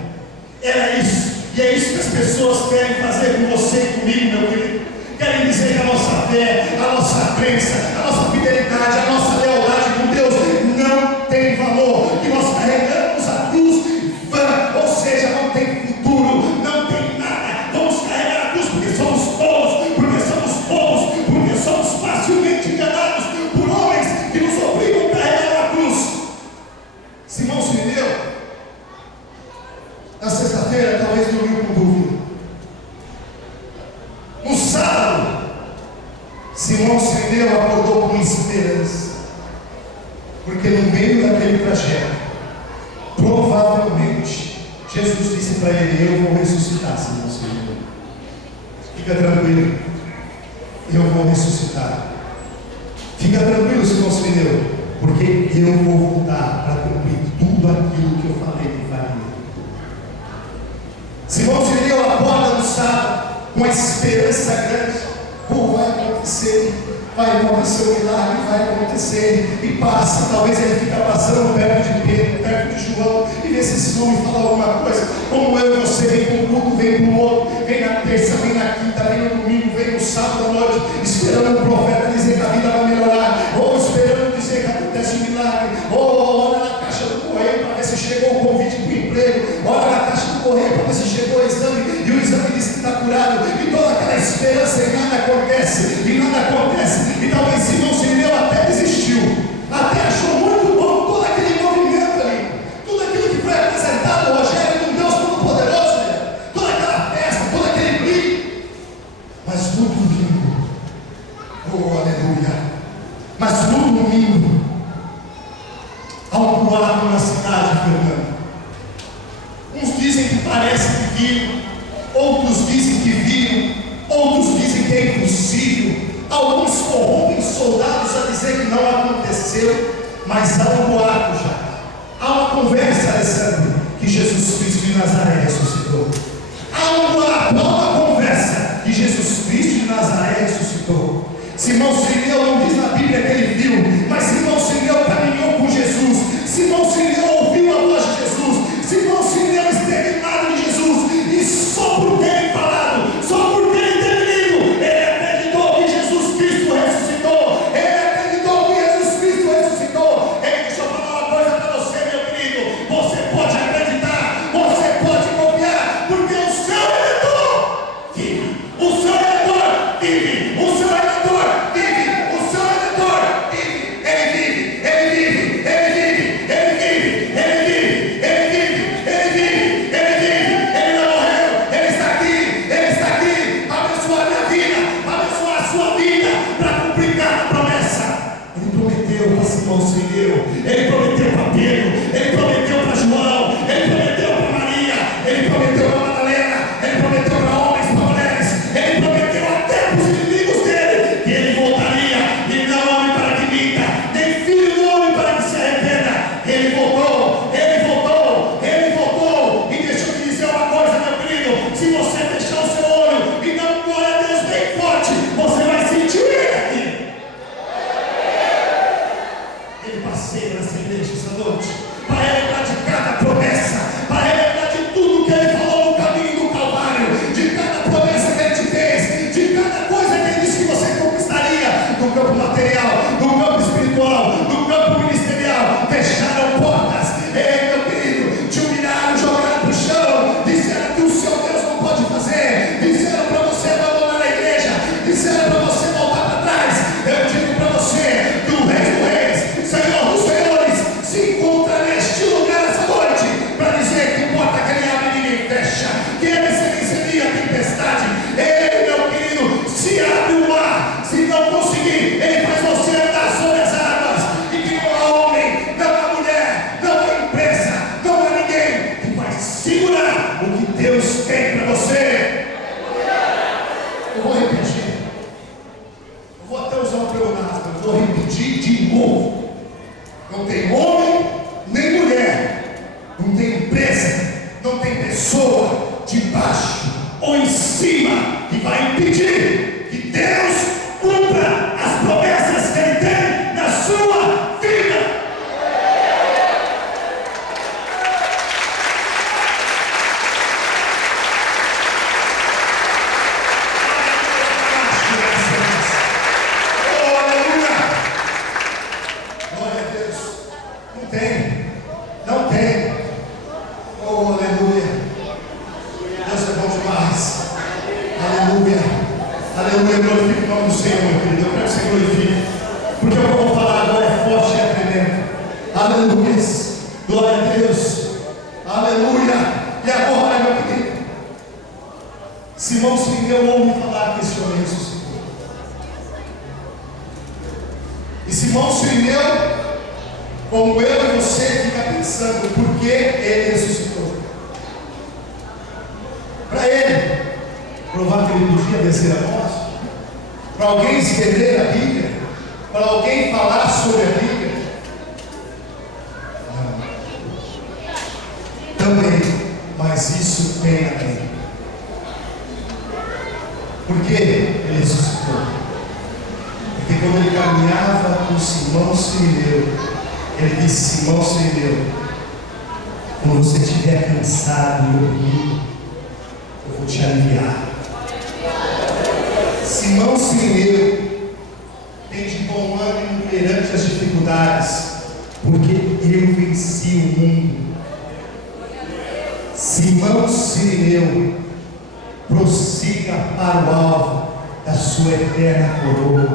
Era isso. E é isso que as pessoas querem fazer com você e comigo, meu querido. Querem dizer que a nossa fé, a nossa crença, a nossa fidelidade, a nossa lealdade com Deus não tem valor. Que nós carregamos a cruz vã, ou seja, não tem futuro, não tem nada. Vamos carregar a cruz porque somos tolos, porque somos bobos, porque somos facilmente enganados por homens que nos obrigam a carregar a cruz. Simão Sirineu, na sexta-feira, talvez dormiu com dúvida. No sábado, Simão Sirineu acordou com esperança, porque no meio daquele trajeto, provavelmente, Jesus disse para ele: eu vou ressuscitar, Simão Sirineu. Fica tranquilo, eu vou ressuscitar. Fica tranquilo, Simão Sirineu, porque eu vou voltar para cumprir tudo aquilo que eu falei que faria. Simão Sirineu acorda no sábado com a esperança grande. Vai acontecer um milagre, vai acontecer. E passa, talvez ele fica passando perto de Pedro, perto de João, e vê se esse homem fala alguma coisa. Como eu e você, vem para um culto, vem para o outro, vem na terça, vem na quinta, vem no domingo, vem no sábado à noite, esperando um profeta dizer que a vida vai melhorar, ou esperando dizer que acontece um milagre, ou olha na caixa do correio para ver se chegou o convite para o emprego, olha na caixa do correio para ver se chegou o exame, e o exame diz que está curado, e toda aquela esperança, e nada acontece. E talvez Simão Sirineu até desistiu, até achou muito bom todo aquele movimento ali, tudo aquilo que foi apresentado ao Rogério, um Deus Todo-Poderoso, toda aquela festa, todo aquele brilho. Mas no domingo, oh aleluia, mas no domingo, há um boato na cidade, Fernando. Uns dizem que parece que viram, outros dizem que viram, outros dizem que é impossível. Alguns corrompem soldados a dizer que não aconteceu, mas há um boato já. Há uma conversa, Alessandro, que Jesus Cristo de Nazaré ressuscitou. Há um boato, há uma conversa que Jesus Cristo de Nazaré ressuscitou. Simão Sirineu não diz na Bíblia que ele viu, mas Simão Sirineu caminhou com Jesus. Simão Sirineu ouviu a voz de Jesus. Simão Sirineu esteve ao lado de Jesus, e só por ter falado, só por ter entendido, ele acreditou que Jesus Cristo ressuscitou. Ele acreditou que Jesus Cristo ressuscitou. Ei, deixa eu falar uma coisa para você, meu querido. Você pode acreditar, você pode confiar, porque o seu Redentor vive. O seu Redentor vive. O seu Redentor vive. O seu Redentor vive. Ele vive. Ele vive. Ele vive. Ele vive. Ele vive. Ele vive. Ele vive. Ele vive. Ele não morreu. Ele está aqui. Ele está aqui. Abençoar a minha vida. Abençoar a sua vida. Para cumprir cada promessa. Ele prometeu para Simão Sirineu. Ele prometeu para Pedro. Ele prometeu para João. Ele prometeu para Maria. Ele prometeu para Madalena. Ele prometeu para homens, para mulheres. Ele prometeu até para os inimigos dele que ele voltaria. E não homem para que minta, nem filho do homem para que se arrependa. Ele voltou. Ele voltou. Ele voltou. E deixa eu te dizer uma coisa, meu querido. Se você fechar o seu olho e não glória a Deus bem forte, você vai sentir ele aqui. Ele passeia nessa igreja essa noite para lembrar de cada promessa, para lembrar de tudo que ele falou no caminho do Calvário, de cada promessa que ele te fez, de cada coisa que ele disse que você conquistaria no campo material, no campo espiritual, no campo ministerial. Fecharam portas, meu querido, te humilharam, jogaram para o chão, disseram que o seu Deus não pode fazer para você. Eu vou repetir. Eu vou até usar o pleonasmo. Eu vou repetir de novo. Não tem homem nem mulher, não tem empresa, não tem pessoa debaixo ou em cima que vai impedir que Deus cumpra as promessas que Ele tem na sua vida. Oh, aleluia! Glória a Deus. Não tem. Não tem. Oh, aleluia. Deus é bom demais. Aleluia. Aleluia. Glorifique o nome do Senhor, meu querido. Eu quero que você glorifique. Porque o que eu vou falar agora é forte e é tremendo. Aleluia. Glória a Deus. Aleluia. E agora, meu querido, Simão Sirineu ouve falar que esse homem ressuscitou. E Simão Sirineu, como eu e você, fica pensando por que ele ressuscitou. Para ele provar que ele podia vencer a morte, para alguém escrever a Bíblia, para alguém falar sobre a Bíblia. Também, mas isso tem a ver. Por que ele ressuscitou? Porque quando ele caminhava com Simão Sirineu, ele disse: Simão Sirineu, quando você estiver cansado e oprimido, eu vou te aliviar. Simão Sirineu tem de bom ânimo perante as dificuldades, porque eu venci o mundo. Simão Sirineu, prossiga para o alvo da sua eterna coroa,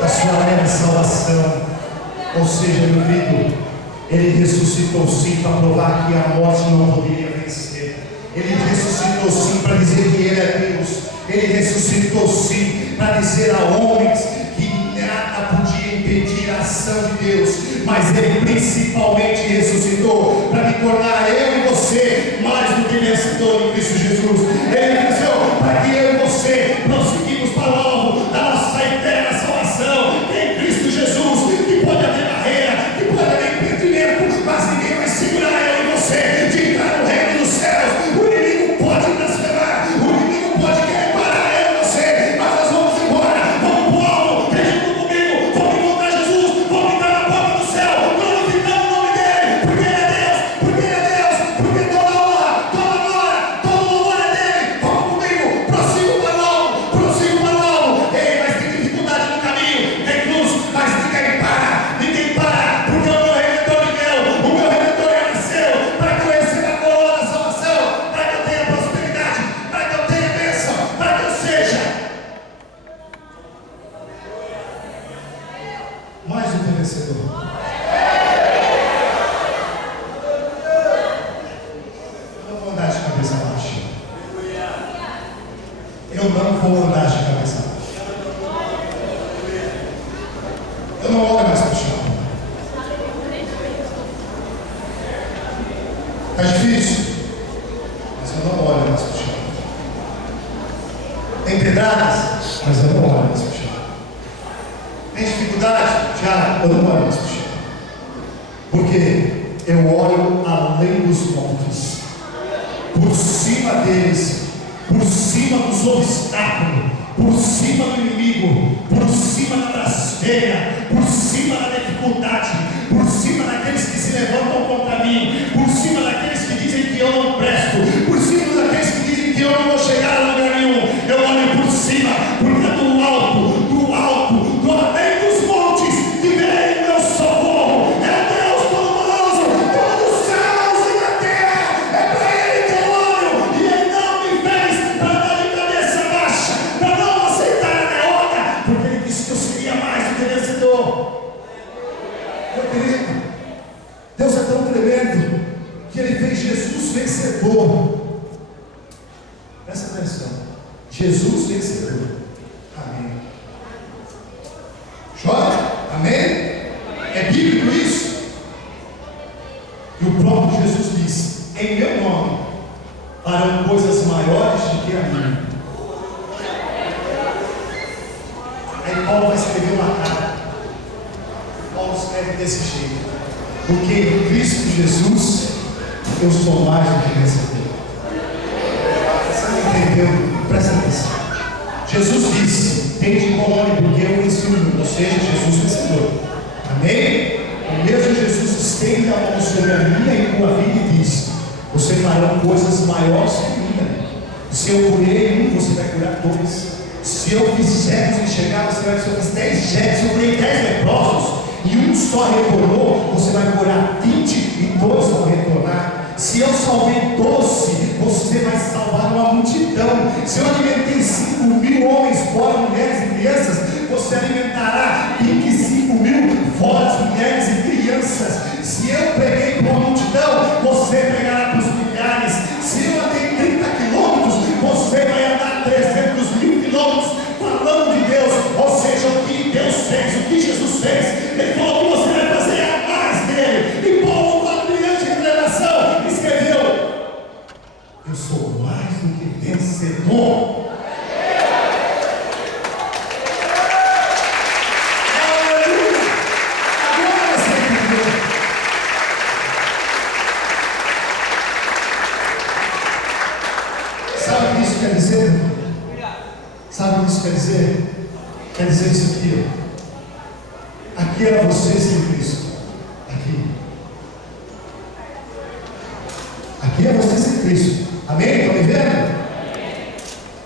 da sua leve salvação. Ou seja, meu querido, ele ressuscitou sim para provar que a morte não poderia vencer. Ele ressuscitou sim para dizer que ele é Deus. Ele ressuscitou sim para dizer a homens que nada podia impedir a ação de Deus. Mas ele principalmente ressuscitou para me tornar eu e você mais do que vencedor em Cristo Jesus. Ele venceu para que eu e você prosseguimos para o alvo da nossa eterna salvação em Cristo Jesus. Que pode haver barreira, que pode haver impedimento, mas ninguém vai segurar eu e você de entrar no reino dos céus. O inimigo pode blasfemar, o inimigo pode querer parar eu e você, mas nós vamos embora, vamos para o alvo. Acredita comigo, vamos encontrar Jesus, vamos entrar na porta do céu, glorificando o nome dele, porque ele é Deus, porque ele é Deus, porque toda honra, toda glória, todo louvor é dele. Vamos comigo, prossigo para o alvo, prossigo para o alvo. Ei, mas tem dificuldade no caminho, tem cruz, mas ninguém para, porque o meu Redentor me deu, o meu Redentor já nasceu, para que eu receba a coroa da salvação, para que eu tenha prosperidade, para que eu tenha bênção, para que eu seja mais do que vencedor. Eu não vou andar de cabeça baixa. Eu não vou andar de cabeça baixa. Eu não olho mais para o chão. Está difícil, mas eu não olho mais para o chão. Tem pedradas, mas eu não olho mais para o chão. Tem dificuldade, já eu não olho mais para o chão. Porque eu olho além dos montes, por cima deles, por cima dos obstáculos, por cima do inimigo, por cima da blasfêmia, por cima da dificuldade, por cima daqueles que se levantam contra mim, por cima daqueles que dizem que eu não presto, por cima daqueles que dizem que eu não vou chegar a lugar nenhum. Eu olho por cima, porque do alto, do além dos montes, que vem o meu socorro. É o Deus Todo-Poderoso, todos os céus e na terra. É para Ele que eu olho, e Ele não me fez para andar de cabeça baixa, para não aceitar a derrota, porque Ele disse que eu seria mais do que vencedor. Meu querido, Deus é tão tremendo que Ele fez Jesus vencedor. Presta atenção, Jesus vencedor. Amém. Chora? Amém? É bíblico isso? E o próprio Jesus disse: em meu nome farão coisas maiores desse jeito. Porque em Cristo Jesus eu sou mais do que vencedor. Você não entendeu? Presta atenção. Jesus disse: tende bom ânimo, porque eu venci o mundo. Ou seja, Jesus vencedor. Amém? O mesmo Jesus estende a mão sobre a minha e tua vida e diz: você fará coisas maiores que minha. Se eu curei um, você vai curar dois. Se eu fiz cegos enxergar, você vai. Se eu fiz 10 cegos, eu curei 10 leprosos e um só retornou, você vai curar 20 e dois vão retornar. Se eu salvei 12, você vai salvar uma multidão. Se eu alimentei 5.000 homens, fora mulheres e crianças, você alimentará 25.000, fora mulheres e crianças. Se eu preguei para uma multidão, você pregará para os milhares. Se eu andei 30 quilômetros, você vai andar 300.000 quilômetros falando de Deus. Ou seja, o que Deus fez, o que Jesus fez, Ele falou que você vai fazer a mais dele. E Paulo, com a brilhante revelação, escreveu: eu sou mais do que vencedor. Sabe o que isso quer dizer? Quer dizer isso aqui, ó. Aqui era você sem Cristo. Aqui é você sem Cristo. Amém? Estão me vendo?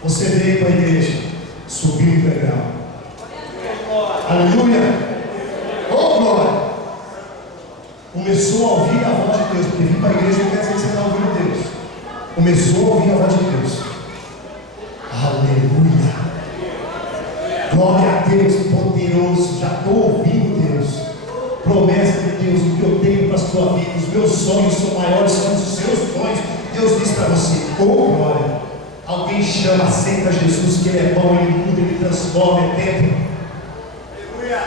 Você veio para a igreja, subiu o degrau. Aleluia! Oh, glória! Começou a ouvir a voz de Deus, porque vir para a igreja não quer dizer que você está ouvindo Deus. Começou a ouvir a voz de Deus. Aleluia! Glória a Deus, poderoso. Já estou ouvindo Deus. Promessa de Deus, o que eu tenho para a sua vida. Os meus sonhos são maiores que os seus sonhos. Deus diz para você: oh glória! Alguém chama, aceita Jesus, que Ele é bom, Ele muda, Ele transforma, é tempo. Aleluia!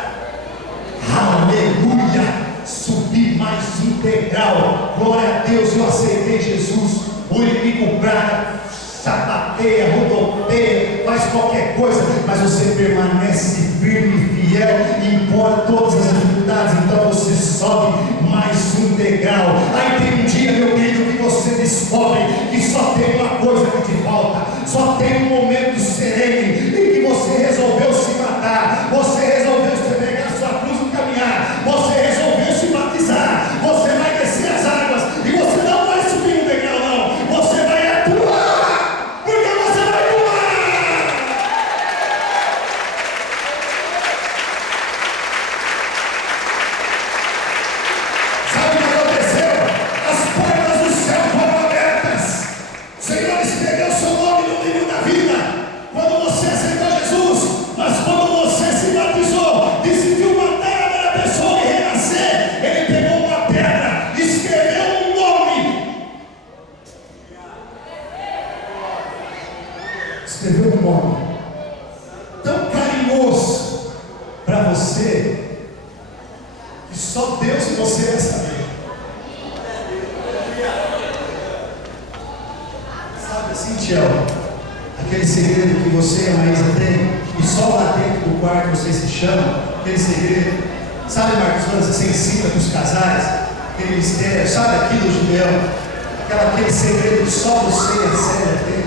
Aleluia! Subi mais um degrau. Glória a Deus, eu aceitei Jesus. O inimigo brada, sapateia, rodopeia, faz qualquer coisa, mas você permanece firme e fiel, importa todas as dificuldades. Então você sobe mais um degrau. Aí tem um dia, meu querido, que você descobre que só tem uma coisa que te falta, só tem um momento sereno em que você resolveu se matar, você resolveu se pegar sua cruz e caminhar, você resolveu se batizar, você vai descer as águas e você não vai subir um degrau, não, você vai atuar, porque você vai voar. Sabe o que aconteceu? As portas do céu foram abertas. O Senhor escreveu seu nome no livro da vida quando você aceitou Jesus, mas quando você se batizou, decidiu matar a primeira pessoa e renascer, Ele pegou uma pedra, escreveu um nome, escreveu um nome tão carinhoso para você que só Deus e você vai saber. Sabe assim, Tiel, aquele segredo que você e a Maísa tem, e só lá dentro do quarto vocês se chamam, aquele segredo. Sabe, Marcos, quando você ensina para os casais, aquele mistério, sabe aquilo, Julião? Aquele segredo que só você e a Célia tem.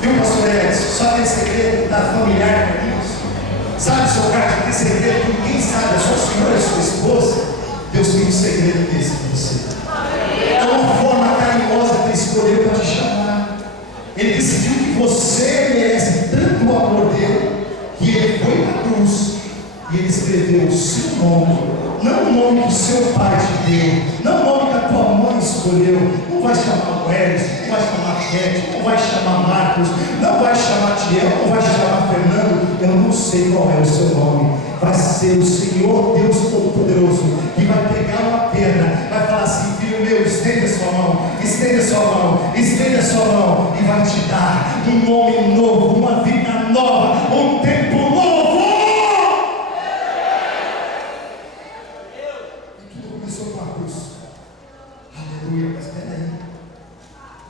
Viu, pastor Edson? Só aquele segredo da familiar para mim. Sabe, seu Carlos, aquele segredo que ninguém sabe, a sua senhora e a sua esposa. Deus tem um segredo desse para você. É uma forma carinhosa que Ele escolheu para te chamar. Ele decidiu que você merece tanto o amor dele, que Ele foi na cruz e Ele escreveu o seu nome, não o nome que o seu pai te deu, não o nome que a tua mãe escolheu. Não vai chamar o Elis, não vai chamar Kete, não vai chamar Marcos, não vai chamar Tiel, não vai chamar Fernando. Eu não sei qual é o seu nome. Vai ser o Senhor Deus Todo-Poderoso que vai pegar uma pedra, vai falar assim: filho meu, estende a sua mão, estende a sua mão, estende a sua mão, e vai te dar um nome novo, uma vida nova, um tempo novo. E tudo começou com a cruz. Aleluia. Mas peraí,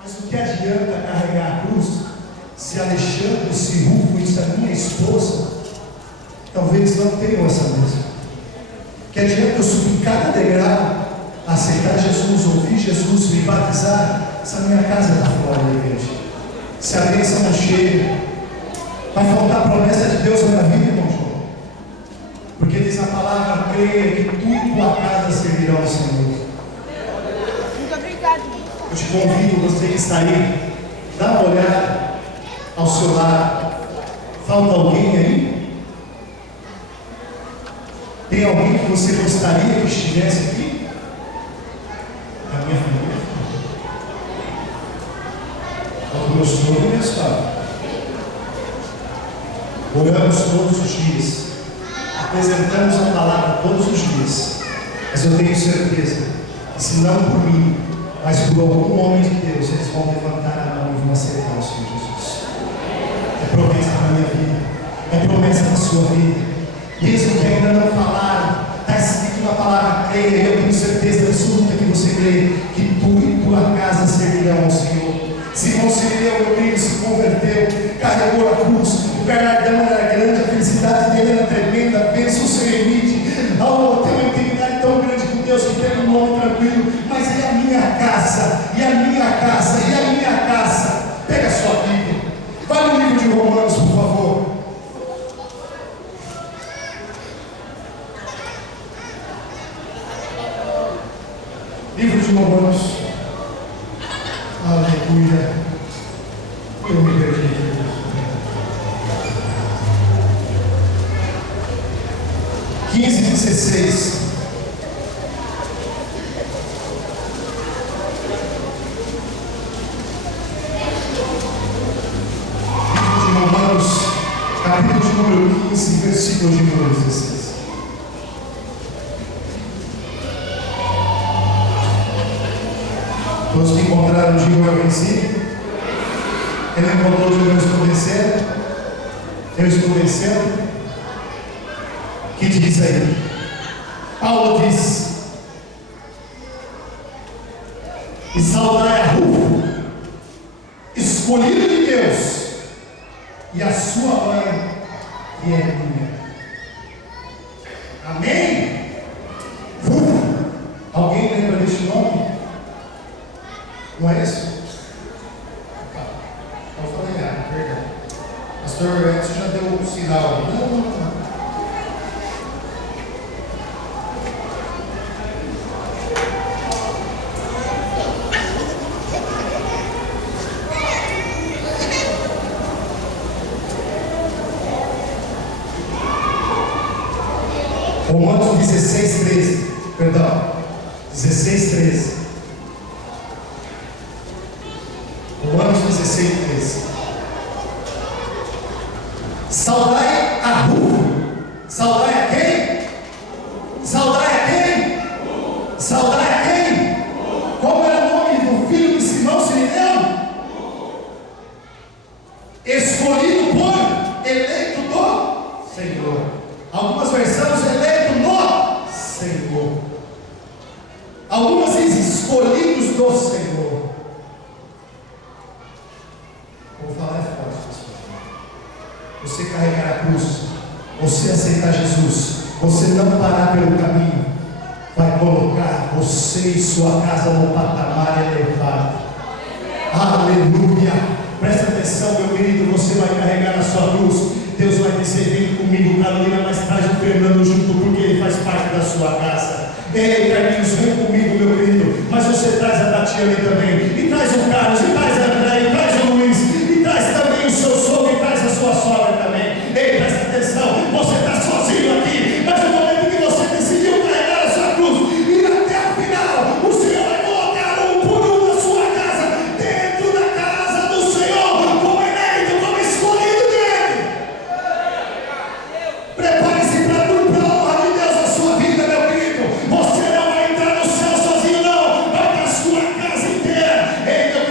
mas o que adianta carregar a cruz se Alexandre, se Rufo e se a minha esposa talvez não tenham essa mesma? Que adianta eu subir cada degrau, aceitar Jesus, ouvir Jesus, me batizar, se a minha casa está fora, igreja? Se a bênção não chega, vai faltar a promessa de Deus na minha vida, irmão João. Porque diz a palavra, creia que tu e tua casa servirão ao Senhor. Muito obrigado. Eu te convido, você que está aí, dá uma olhada ao seu lado. Falta alguém aí? Tem alguém que você gostaria que estivesse aqui? Da minha família? Do meu sogro e minha sogra. Oramos todos os dias, apresentamos a palavra todos os dias, mas eu tenho certeza que se não por mim, mas por algum homem de Deus, eles vão levantar a mão e vão aceitar o Senhor Jesus. É promessa da minha vida, é promessa da sua vida, mesmo que ainda não falaram, está escrito na palavra, creia, e eu tenho certeza absoluta que você crê, que tu e tua casa servirão ao Senhor. Simão Sirineu, meu filho, se converteu, carregou a cruz, o galardão era grande, a felicidade dele era tremenda, a bênção sem limite, ao ter uma intimidade tão grande com Deus que tem um nome tranquilo, mas e a minha casa, e a minha casa, e a minha casa? Pega a sua Bíblia, vai no livro de Romanos, por favor. Livro de Romanos. Aleluia. Eu me perdi. Quinze, 16. Livro de Romanos, capítulo de número 15, versículo de número 16. Todos que encontraram, digam eu venci. Quem não encontrou, digam eu estou vencendo. Eu estou vencendo. O que diz aí? Paulo diz: e saudai a Rufo, escolhido de Deus, e a sua mãe, que é minha. Amém? Rufo. Alguém lembra deste nome? Não é isso? Eu falei errado, perdão. Pastor Edson já deu um sinal. Não. Romanos 16, 13. Perdão. 16, 13. Romanos 16, 13. Saudai a Rufo. Saudai a quem? Saudai a quem? Saudai a quem? Qual era o nome do filho de Simão Sirineu? Escolhido por, eleito do Senhor. Algumas versões, eleito no Senhor. Algumas dizem escolhidos do Senhor. Vou falar é forte, pastor. Você carregar a cruz, você aceitar Jesus, você não parar pelo caminho, vai colocar você e sua casa no patamar elevado. Aleluia! Presta atenção, meu querido, você vai carregar a sua cruz. Deus vai dizer: vem comigo, Carolina, mas traz o Fernando junto, porque ele faz parte da sua casa. Ei, Carlinhos, vem comigo, meu querido, mas você traz a Tatiana também, e traz o Carlos, e traz a André, e traz o Luiz, e traz também o seu sogro, e traz a sua sogra também. Ei, presta atenção, você está sozinho aqui, mas no momento que você decidiu carregar a sua cruz, ir até o final, o Senhor vai colocar um por um na sua casa, dentro da casa do Senhor, como eleito, como escolhido dele. Prepare-se para a honra de Deus na sua vida, meu querido. Você não vai entrar no céu sozinho, não. Vai para a sua casa inteira. Ei, meu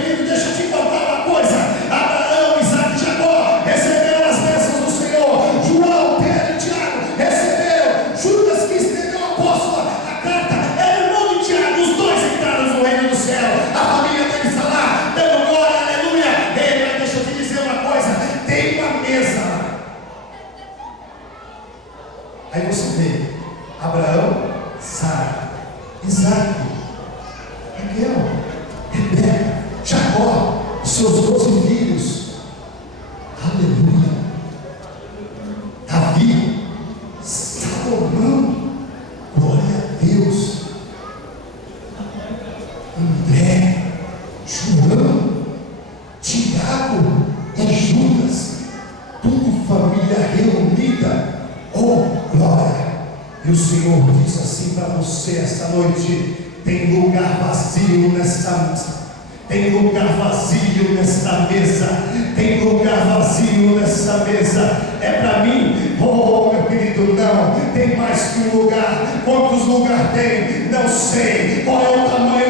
E o Senhor diz assim para você esta noite: tem lugar vazio nesta mesa. Tem lugar vazio nesta mesa. Tem lugar vazio nesta mesa. É para mim? Oh, meu querido, não. Tem mais que um lugar. Quantos lugares tem? Não sei. Qual é o tamanho